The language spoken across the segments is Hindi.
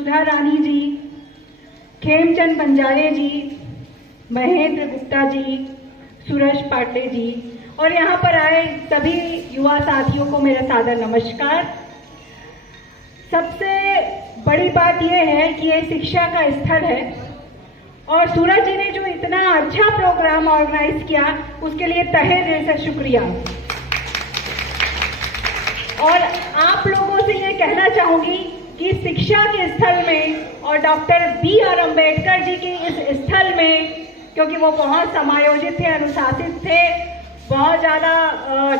सुधा रानी जी, खेमचंद बंजारे जी, महेंद्र गुप्ता जी, सूरज पाटले जी और यहाँ पर आए सभी युवा साथियों को मेरा सादर नमस्कार। सबसे बड़ी बात यह है कि ये शिक्षा का स्थल है और सूरज जी ने जो इतना अच्छा प्रोग्राम ऑर्गेनाइज किया उसके लिए तहे दिल से शुक्रिया। और आप लोगों से ये कहना चाहूंगी कि शिक्षा के स्थल में और डॉक्टर B.R. अम्बेडकर जी के इस स्थल में, क्योंकि वो बहुत समायोजित थे, अनुशासित थे, बहुत ज़्यादा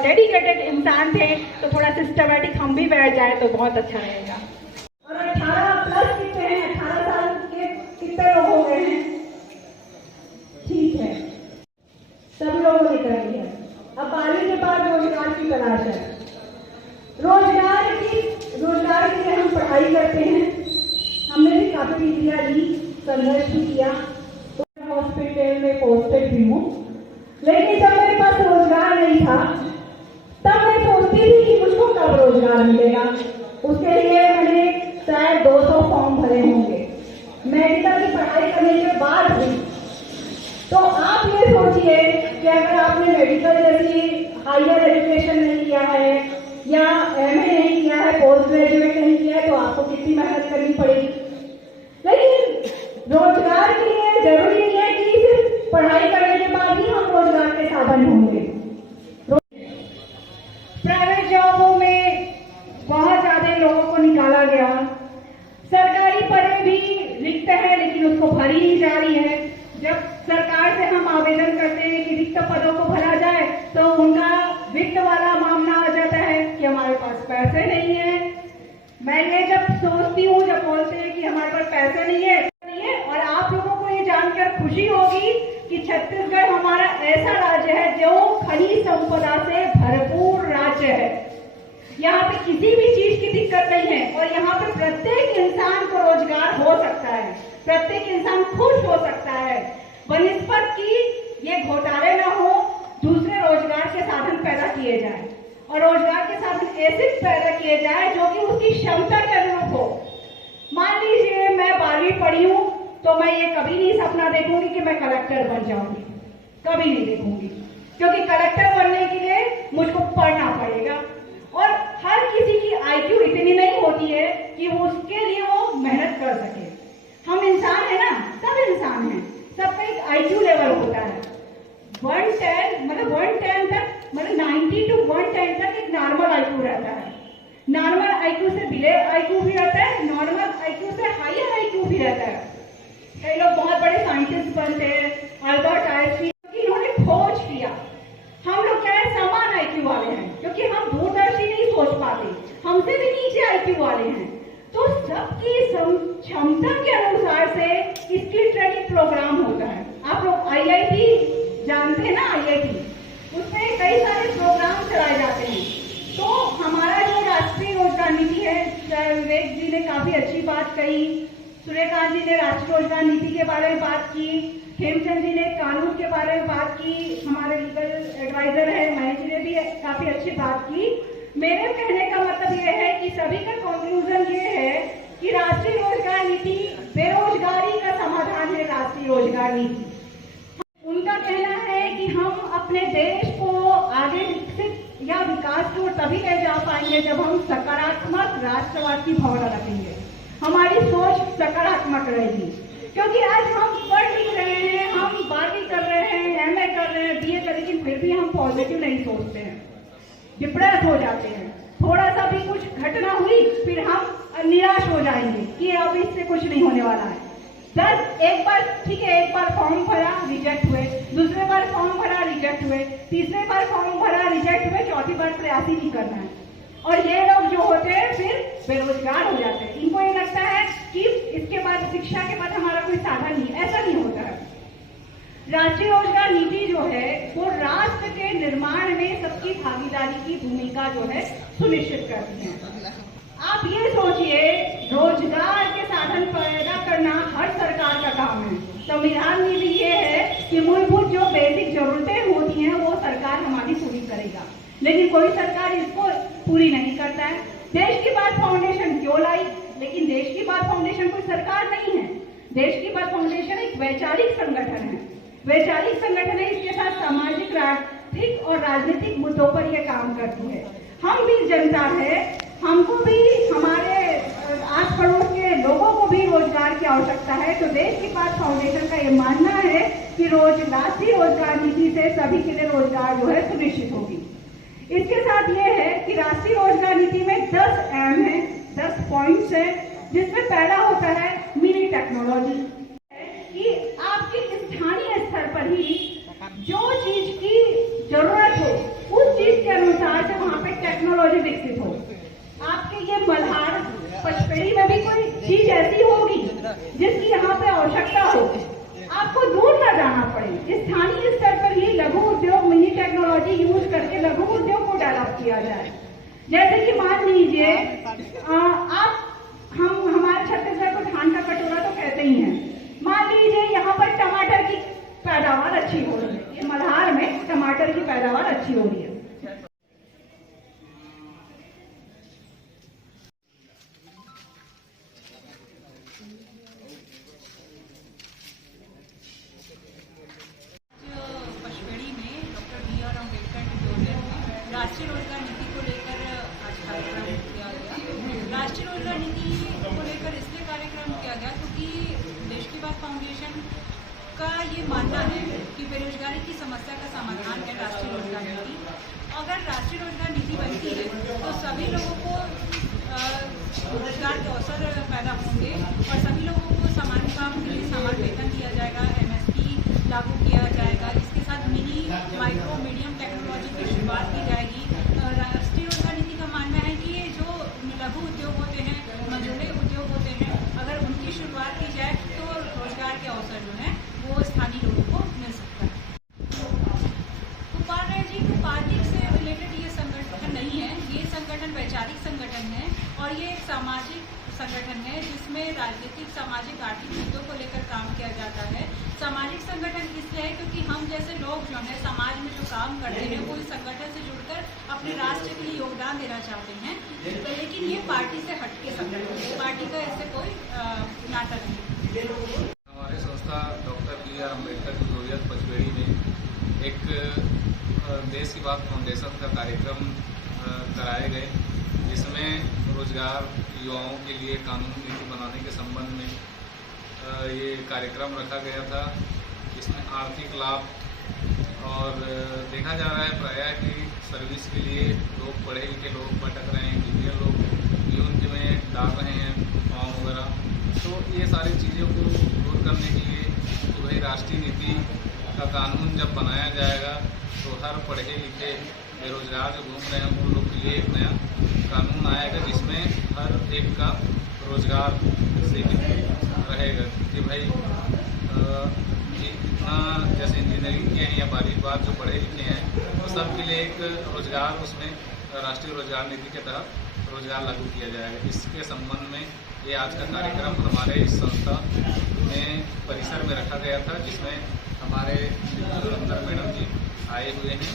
डेडिकेटेड इंसान थे, तो थोड़ा सिस्टमेटिक हम भी बैठ जाए तो बहुत अच्छा रहेगा। और 18 प्लस कितने हैं? 18 साल के कितने लोग हो गए हैं? ठीक है, सब लोगों ने कर लिया। अब 12वीं के बाद रोजगार की तलाश है। रोजगार के लिए हम पढ़ाई करते हैं। हमने भी काफी डिग्रियां ली, संघर्ष भी किया, तो हॉस्पिटल में पोस्टेड भी हूँ। लेकिन जब मेरे पास रोजगार नहीं था तब मैं सोचती थी कि मुझको कब रोजगार मिलेगा। उसके लिए मैंने शायद 200 फॉर्म भरे होंगे, मेडिकल की पढ़ाई करने के बाद भी। तो आप ये सोचिए कि अगर आपने मेडिकल जैसी हायर एजुकेशन नहीं किया है या MA नहीं किया है, पोस्ट ग्रेजुएट नहीं किया है, तो आपको कितनी मेहनत करनी पड़ेगी। लेकिन रोजगार के लिए जरूरी नहीं है कि सिर्फ पढ़ाई करने के बाद ही हम रोजगार के साधन होंगे। प्राइवेट जॉबों में बहुत ज्यादा लोगों को निकाला गया, सरकारी पदें भी रिक्त है लेकिन उसको भरी ही जा रही है। जब सरकार से हम आवेदन करते हैं कि रिक्त पदों को भरा जाए तो उनका वित्त वाला मामला आ जाता है कि हमारे पास पैसे नहीं है। मैं ये जब सोचती हूँ, जब बोलते हैं कि हमारे पास पैसे नहीं है, और आप लोगों को ये जानकर खुशी होगी कि छत्तीसगढ़ हमारा ऐसा राज्य है जो खनिज संपदा से भरपूर राज्य है। यहाँ पे किसी भी चीज की दिक्कत नहीं है और यहाँ पे प्रत्येक इंसान को रोजगार हो सकता है, प्रत्येक इंसान खुश हो सकता है। बनिस्पत की ये घोटाले ना हो, दूसरे रोजगार के साधन पैदा किए जाए और रोजगार के साधन ऐसे पैदा किए जाए जो कि उसकी क्षमता के अनुरूप हो। मान लीजिए मैं 12वीं पढ़ी हूँ तो मैं ये कभी नहीं सपना देखूंगी कि मैं कलेक्टर बन जाऊंगी, कभी नहीं देखूंगी, क्योंकि कलेक्टर बनने के लिए मुझको पढ़ना पड़ेगा और हर किसी की IQ इतनी नहीं होती है कि वो उसके लिए वो मेहनत कर सके। हम इंसान है ना, सब इंसान हैं, सबका एक IQ लेवल होता है। 110 तक, मतलब 90 to 110 तक एक नॉर्मल IQ रहता है। नॉर्मल IQ से बिलो IQ भी रहता है, नॉर्मल IQ से हायर IQ भी रहता है। कई लोग बहुत बड़े साइंटिस्ट बनते हैं, अल्बर्ट आइंस्टीन, इन्होंने खोज किया। हम लोग क्या है, समान IQ वाले हैं, क्योंकि हम दूरदर्शी नहीं सोच पाते, हमसे भी नीचे IQ वाले हैं। तो सबकी क्षमता के अनुसार से इसकी ट्रेनिंग प्रोग्राम होता है। आप लोग IIT जानते हैं ना, IIT, उसमें कई सारे प्रोग्राम चलाए जाते हैं। तो हमारा जो राष्ट्रीय रोजगार नीति है, विवेक जी ने काफी अच्छी बात कही, सूर्यकांत जी ने राष्ट्रीय रोजगार नीति के बारे में बात की, खेमचंद जी ने कानून के बारे में बात की, हमारे लीगल एडवाइजर है महेश जी ने भी काफी अच्छी बात की। मेरे कहने का मतलब यह है कि सभी का कंक्लूजन ये है कि राष्ट्रीय रोजगार नीति बेरोजगारी का समाधान है। राष्ट्रीय रोजगार नीति, उनका कहना है कि हम अपने देश को आगे विकसित या विकास की ओर तभी ले जा पाएंगे जब हम सकारात्मक राष्ट्रवाद की भावना रखेंगे, हमारी सोच सकारात्मक रहेगी। क्योंकि आज हम पढ़ लिख रहे हैं, हम 12वीं कर रहे हैं, MA कर रहे हैं, BA कर, लेकिन फिर भी हम पॉजिटिव नहीं सोचते हैं, डिप्रेस हो जाते हैं। थोड़ा सा भी कुछ घटना हुई फिर हम निराश हो जाएंगे कि अब इससे कुछ नहीं होने वाला है। एक बार ठीक है, एक बार फॉर्म भरा, रिजेक्ट हुए, दूसरे बार फॉर्म भरा, रिजेक्ट हुए, तीसरे बार फॉर्म भरा, रिजेक्ट हुए, चौथी बार प्रयास ही नहीं करना है। और ये लोग जो होते हैं फिर बेरोजगार हो जाते हैं। इनको ये लगता है कि इसके बाद, शिक्षा के बाद हमारा कोई साधन नहीं, ऐसा नहीं होता है। राष्ट्रीय रोजगार नीति जो है वो राष्ट्र के निर्माण में सबकी भागीदारी की भूमिका जो है सुनिश्चित करती है। आप ये सोचिए, रोजगार के साधन पैदा करना हर सरकार का काम है। संविधान में भी ये है कि मूलभूत जो बेसिक जरूरतें होती हैं वो सरकार हमारी पूरी करेगा, लेकिन कोई सरकार इसको पूरी नहीं करता है। देश की बात फाउंडेशन क्यों लाई? लेकिन देश की बात फाउंडेशन कोई सरकार नहीं है। देश की बात फाउंडेशन एक वैचारिक संगठन है। वैचारिक संगठन है, इसके साथ सामाजिक, आर्थिक और राजनीतिक मुद्दों पर यह काम करती है। हम भी जनता है, हमको भी हमारे आस पड़ोस के लोगों को भी रोजगार की आवश्यकता है। तो देश की बात फाउंडेशन का ये मानना है कि राष्ट्रीय रोजगार नीति से सभी के लिए रोजगार जो है सुनिश्चित होगी। इसके साथ ये है कि राष्ट्रीय रोजगार नीति में 10 एम है, 10 पॉइंट्स है, जिसमें पहला होता है मिनी टेक्नोलॉजी, कि आपके स्थानीय स्तर पर ही जो चीज की जरूरत हो उस चीज के अनुसार से वहां पे टेक्नोलॉजी विकसित हो। आपके ये मल्हार पचपेड़ी में भी कोई चीज ऐसी होगी जिसकी यहाँ पे आवश्यकता हो, आपको दूर न जाना पड़े। स्थानीय स्तर पर ही लघु उद्योग मिनी टेक्नोलॉजी यूज करके लघु उद्योग को डेवलप किया जाए। जैसे कि मान लीजिए आप हमारे छत्तीसगढ़ को धान का कटोरा तो कहते ही हैं। मान लीजिए यहाँ पर टमाटर की पैदावार अच्छी हो रही है, ये मल्हार में टमाटर की पैदावार अच्छी हो रही है। राष्ट्रीय रोजगार नीति को लेकर आज कार्यक्रम किया गया। राष्ट्रीय रोजगार नीति को लेकर इसलिए कार्यक्रम किया गया क्योंकि देश की बात फाउंडेशन का ये मानना है कि बेरोजगारी की समस्या का समाधान है राष्ट्रीय रोजगार नीति। अगर राष्ट्रीय रोजगार नीति बनती है तो सभी लोगों को रोजगार के अवसर पैदा होंगे और सभी लोगों को समान काम के लिए समान वेतन दिया जाएगा, MSP लागू किया जाएगा। इसके साथ मिनी, माइक्रो, मीडियम टेक्नोलॉजी की शुरुआत की जाएगी। राष्ट्रीय रोजगार नीति का मानना है कि जो लघु उद्योग होते हैं, मझोले उद्योग होते हैं, अगर उनकी शुरुआत की जाए तो रोजगार के अवसर जो हैं वो स्थानीय लोगों को मिल सकता है। गोपाल राय जी तो पार्टी से रिलेटेड ये संगठन नहीं है, ये संगठन वैचारिक संगठन है और ये एक सामाजिक संगठन है जिसमें राजनीतिक, सामाजिक, आर्थिक मुद्दों को लेकर काम किया जाता है। सामाजिक संगठन इसलिए है क्योंकि हम जैसे लोग जो है समाज में जो काम करते हैं वो इस संगठन से जुड़कर अपने राष्ट्र के लिए योगदान देना चाहते हैं। तो लेकिन ये पार्टी से हटके संगठन है, पार्टी का इससे कोई नाता नहीं। हमारी संस्था डॉक्टर BR अम्बेडकर की पचपेड़ी में एक देश की बात फाउंडेशन का कार्यक्रम कराए गए, जिसमें रोजगार, युवाओं के लिए कानून नीति बनाने के संबंध में ये कार्यक्रम रखा गया था। इसमें आर्थिक लाभ और देखा जा रहा है प्रायः कि सर्विस के लिए लोग, पढ़े लिखे लोग भटक रहे हैं, इंजीनियर लोग यूनिट में डाल रहे हैं फॉर्म वगैरह। तो ये सारी चीज़ों को दूर करने के लिए तो भाई राष्ट्रीय नीति का कानून जब बनाया जाएगा तो हर पढ़े लिखे बेरोजगार जो घूम रहे हैं उन लोग के लिए एक नया कानून आएगा जिसमें हर एक का रोजगार रहेगा कि भाई इतना जैसे इंजीनियरिंग किए हैं या बात जो पढ़े लिखे हैं तो सबके लिए एक रोजगार उसमें राष्ट्रीय रोजगार नीति के तहत रोजगार लागू किया जाएगा। इसके संबंध में ये आज का कार्यक्रम हमारे इस संस्था में परिसर में रखा गया था, जिसमें हमारे अंदर मैडम जी आए हुए हैं